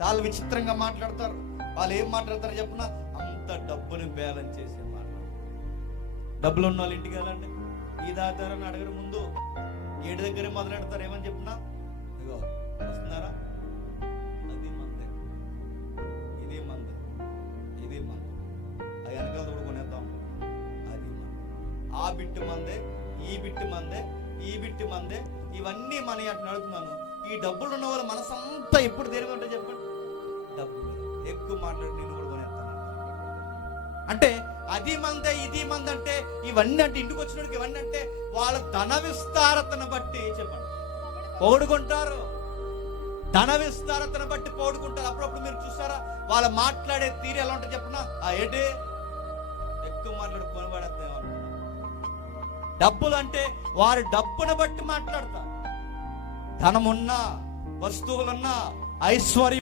చాలా విచిత్రంగా మాట్లాడతారు. వాళ్ళు ఏం మాట్లాడతారు చెప్పిన, అంత డబ్బుని బ్యాలెన్స్ చేసే మాట్లాడతారు. డబ్బులు ఉన్న వాళ్ళు ఇంటికి వెళ్ళండి, ఈ దాతారని అడగరు, ముందు ఏడు దగ్గరే మొదలెడతారు. ఏమని చెప్పినా, ఇదిగో వస్తున్నారా, అది మందే, ఇది మందే, ఇది మందే, అది వెనకాల తోడుకొనేద్దాం, అది మందే, ఆ బిట్టు మందే, ఈ బిట్టు మందే, ఈ బిట్టు మందే, ఇవన్నీ మనీ అట్లా నడుపుతున్నాను. ఈ డబ్బులు ఉన్న వాళ్ళ మనసంతా ఎప్పుడు దేనిగా ఉంటే చెప్పండి, డబ్బు ఎక్కువ మాట్లాడి నేను కూడా కొనేస్తాను అంటే అది మందే ఇది మంది అంటే ఇవన్నీ అంటే ఇంటికి వచ్చినోడికి ఇవన్నీ అంటే వాళ్ళ ధన విస్తారతను బట్టి చెప్పండి పోడుకుంటారు. ధన విస్తారతను బట్టి పోడుకుంటారు. అప్పుడప్పుడు మీరు చూస్తారా వాళ్ళ మాట్లాడే తీరు ఎలా ఉంటుంది చెప్పిన, ఏంటి ఎక్కువ మాట్లాడి కొనబడేస్తాం. డబ్బులు అంటే వారి డబ్బును బట్టి మాట్లాడతారు. ధనమున్నా, వస్తువులున్నా, ఐశ్వర్యం